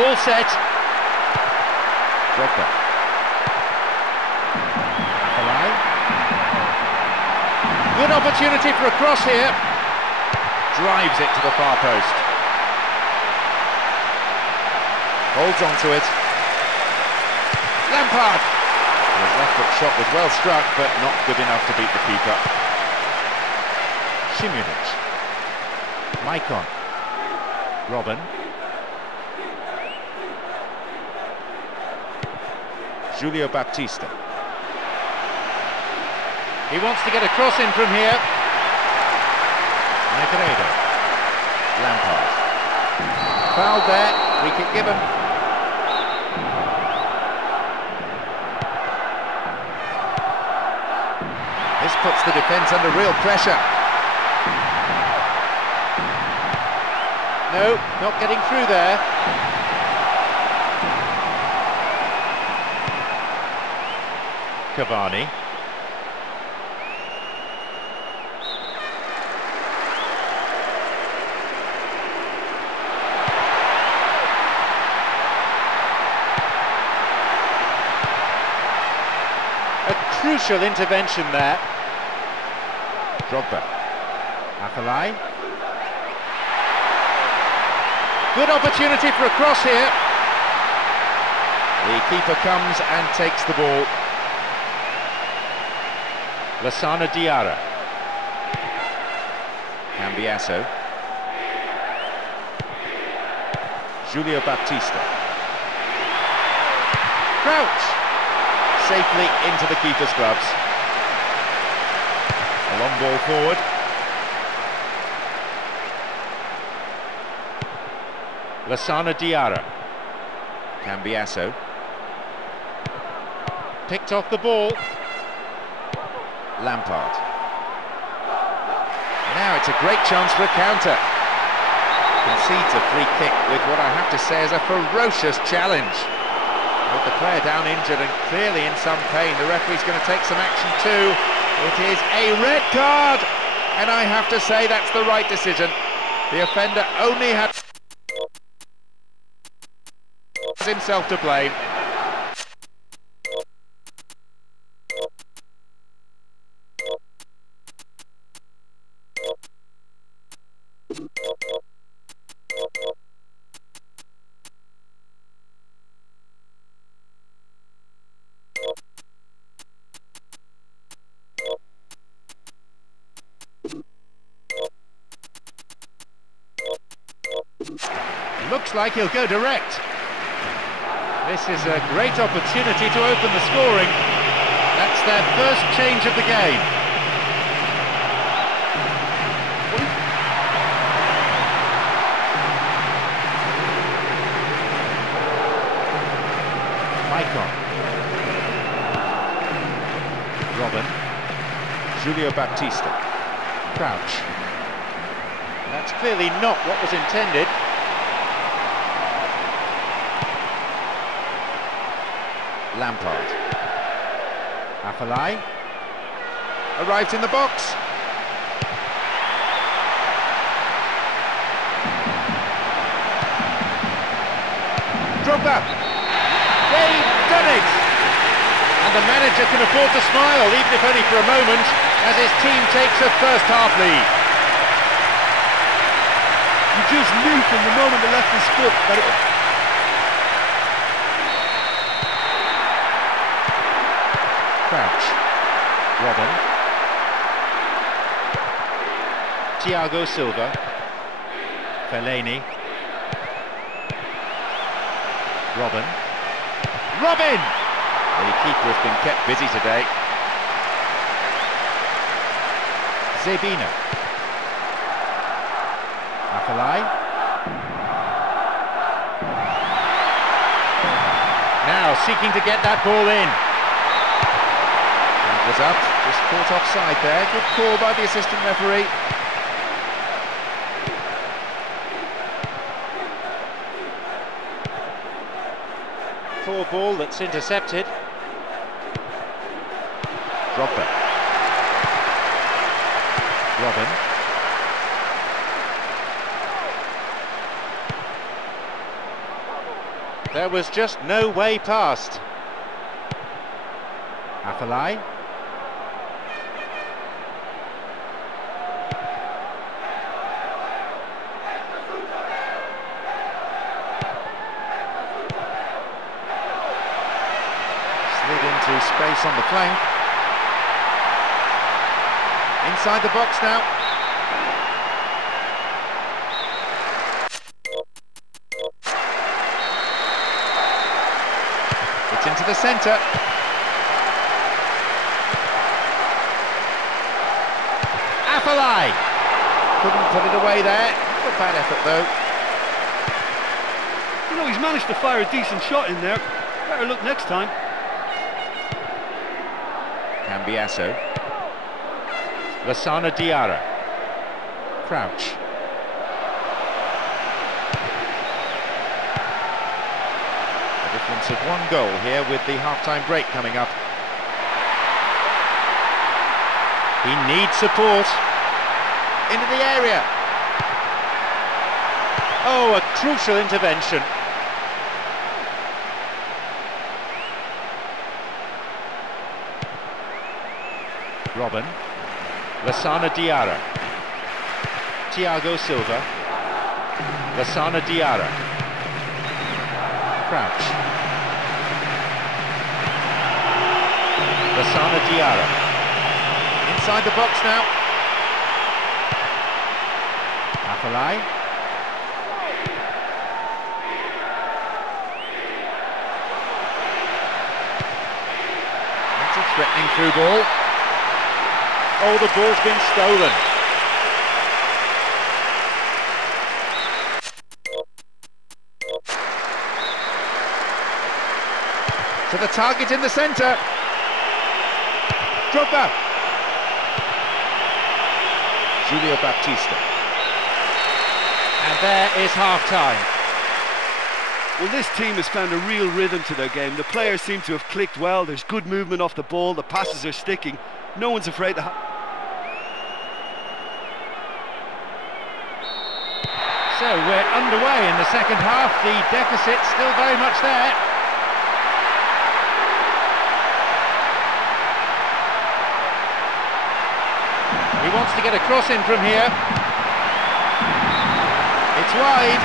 all set. Drogba. Atalay. Good opportunity for a cross here. Drives it to the far post. Holds on to it. Lampard. His left foot shot was well struck, but not good enough to beat the keeper. Šimunić. Maicon. Robben. Julio Baptista. He wants to get a cross in from here. Negredo. Lampard. Fouled there. Free kick given. This puts the defence under real pressure. No, not getting through there. Cavani. A crucial intervention there. Drogba. Atalay. Good opportunity for a cross here. The keeper comes and takes the ball. Lassana Diarra. Cambiasso. Julio Baptista. Crouch. Safely into the keeper's gloves. A long ball forward. Lassana Diarra. Cambiasso. Picked off the ball. Lampard. Now it's a great chance for a counter. Concedes a free kick with what I have to say is a ferocious challenge. With the player down injured and clearly in some pain, the referee's going to take some action too. It is a red card, and I have to say that's the right decision. The offender only had himself to blame. Looks like he'll go direct. This is a great opportunity to open the scoring. That's their first change of the game. Maicon. Robben. Julio Baptista. Crouch. That's clearly not what was intended. Lampard. Atalay. Arrives in the box. Drogba. They've done it! And the manager can afford to smile, even if only for a moment, as his team takes a first-half lead. You just knew from the moment they left his foot that it was... Crouch. Robben. Thiago Silva. Fellaini. Robben. Robben! The keeper has been kept busy today. Zebina. Atalay. Now seeking to get that ball in. That was up, just caught offside there. Good call by the assistant referee. Poor ball that's intercepted. Drogba. Robben. There was just no way past. Afellay. Slid into space on the flank. Inside the box now. It's into the centre. Afellay couldn't put it away there. Not a bad effort though. You know, he's managed to fire a decent shot in there. Better look next time. Cambiasso. Lassana Diarra. Crouch. A difference of 1 goal here with the half-time break coming up. He needs support. Into the area. Oh, a crucial intervention. Robin. Lassana Diarra. Thiago Silva. Lassana Diarra. Crouch. Lassana Diarra. Inside the box now. Afellay. That's a threatening through ball. Oh, the ball's been stolen. To the target in the centre. Drogba. Julio Baptista. And there is half-time. Well, this team has found a real rhythm to their game. The players seem to have clicked well. There's good movement off the ball. The passes are sticking. No one's afraid to... So we're underway in the second half. The deficit's still very much there. He wants to get a cross in from here. It's wide.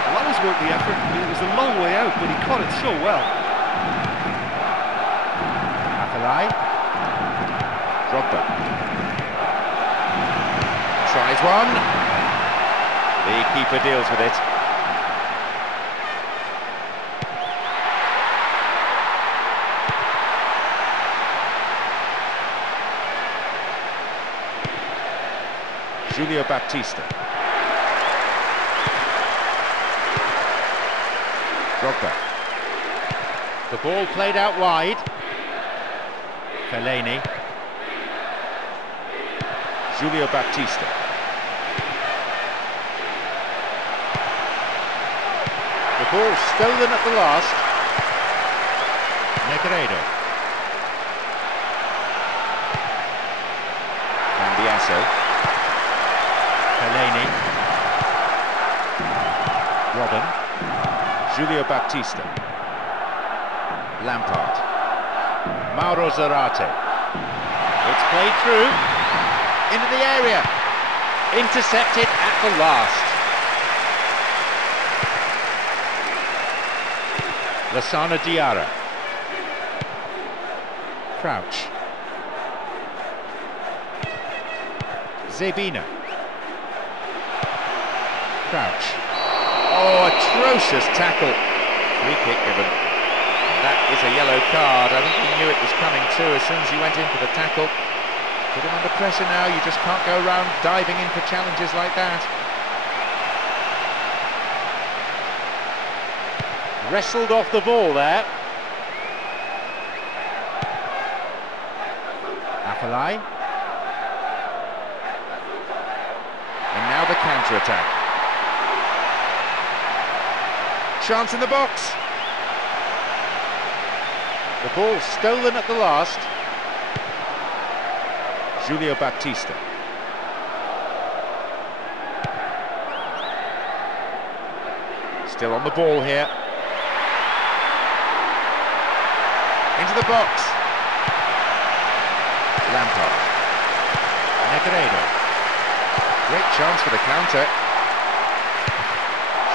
Well, that was worth the effort. I mean, it was a long way out, but he caught it so well. Afellay. Drogba. Tries one. The keeper deals with it. Julio Baptista. Drogba. The ball played out wide. Fellaini. Julio Baptista. The ball stolen at the last. Negredo. Cambiasso. Fellaini. Robin. Julio Baptista. Lampard. Mauro Zarate. It's played through. Into the area. Intercepted at the last. Lassana Diarra. Crouch. Zebina. Crouch. Oh, atrocious tackle. Free kick given. That is a yellow card. I think he knew it was coming too as soon as he went in for the tackle. Put him under pressure now. You just can't go around diving in for challenges like that. Wrestled off the ball there. Afellay. And now the counter-attack. Chance in the box. The ball stolen at the last. Julio Baptista. Still on the ball here. Into the box. Lampard. Negredo. Great chance for the counter.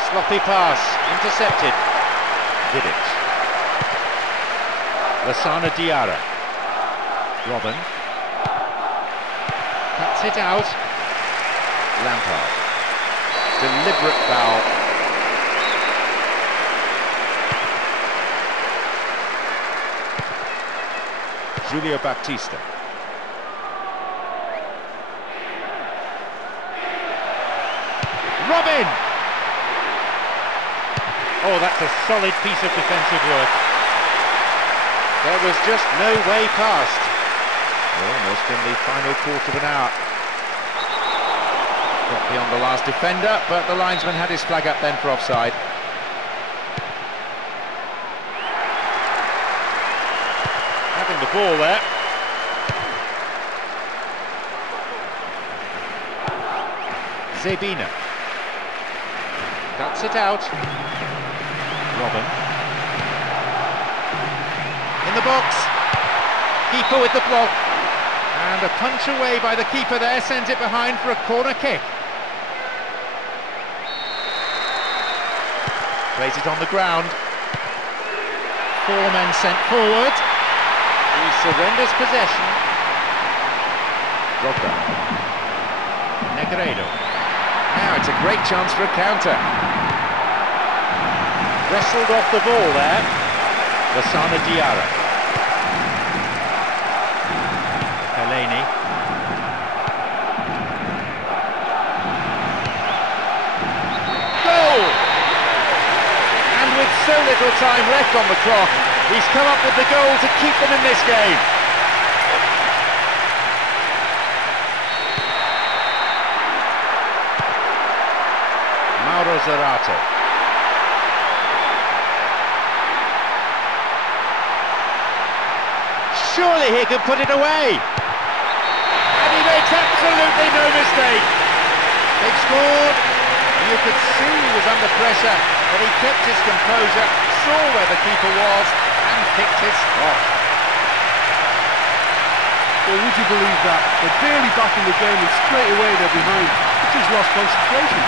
Sloppy pass, intercepted. Vidic. Lassana Diarra. Robben. Cuts it out. Lampard. Deliberate foul. Julio Baptista. Robben! Oh, that's a solid piece of defensive work. There was just no way past. Almost in the final quarter of an hour. Got beyond the last defender, but the linesman had his flag up then for offside. Having the ball there. Zebina. Cuts it out. Robben. In the box. Keeper with the block. And a punch away by the keeper there sends it behind for a corner kick. Plays it on the ground. 4 men sent forward. He surrenders possession. Drogba. Negredo. Now it's a great chance for a counter. Wrestled off the ball there. Lassana Diarra. Fellaini. Goal! And with so little time left on the clock, he's come up with the goal to keep them in this game. Mauro Zarate. Surely he can put it away. And he makes absolutely no mistake. They've scored. You could see he was under pressure, but he kept his composure, saw where the keeper was, and picked his spot. Well, would you believe that? They're barely back in the game and straight away they're behind. They just lost concentration.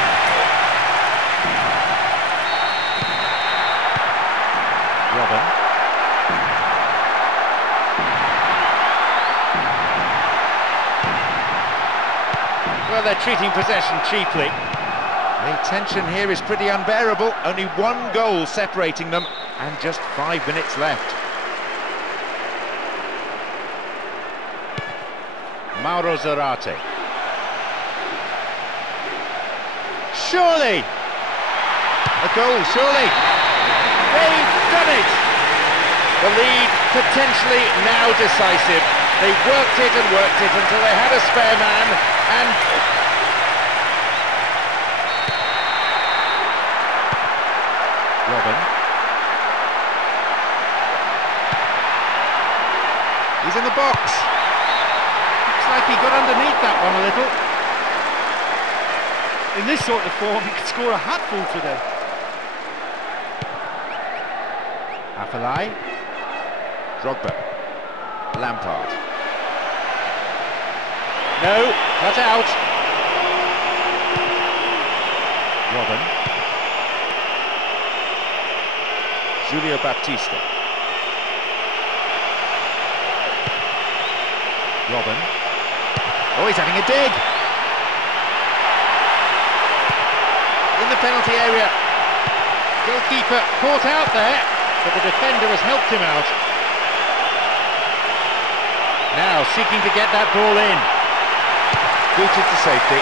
Robben. Well, they're treating possession cheaply. The tension here is pretty unbearable. Only 1 goal separating them, and just 5 minutes left. Mauro Zarate. Surely! A goal, surely! They've done it! The lead potentially now decisive. They worked it and worked it until they had a spare man, and Robben. He's in the box. Looks like he got underneath that one a little. In this sort of form, he could score a hatful today. Afellay. Drogba. Lampard. No, cut out. Robben. Julio Baptista. Robben. Oh, he's having a dig. In the penalty area. Goalkeeper caught out there, but the defender has helped him out. Now seeking to get that ball in. Booted to safety.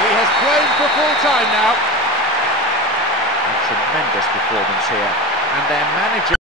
He has blown for full time now. A tremendous performance here, and their manager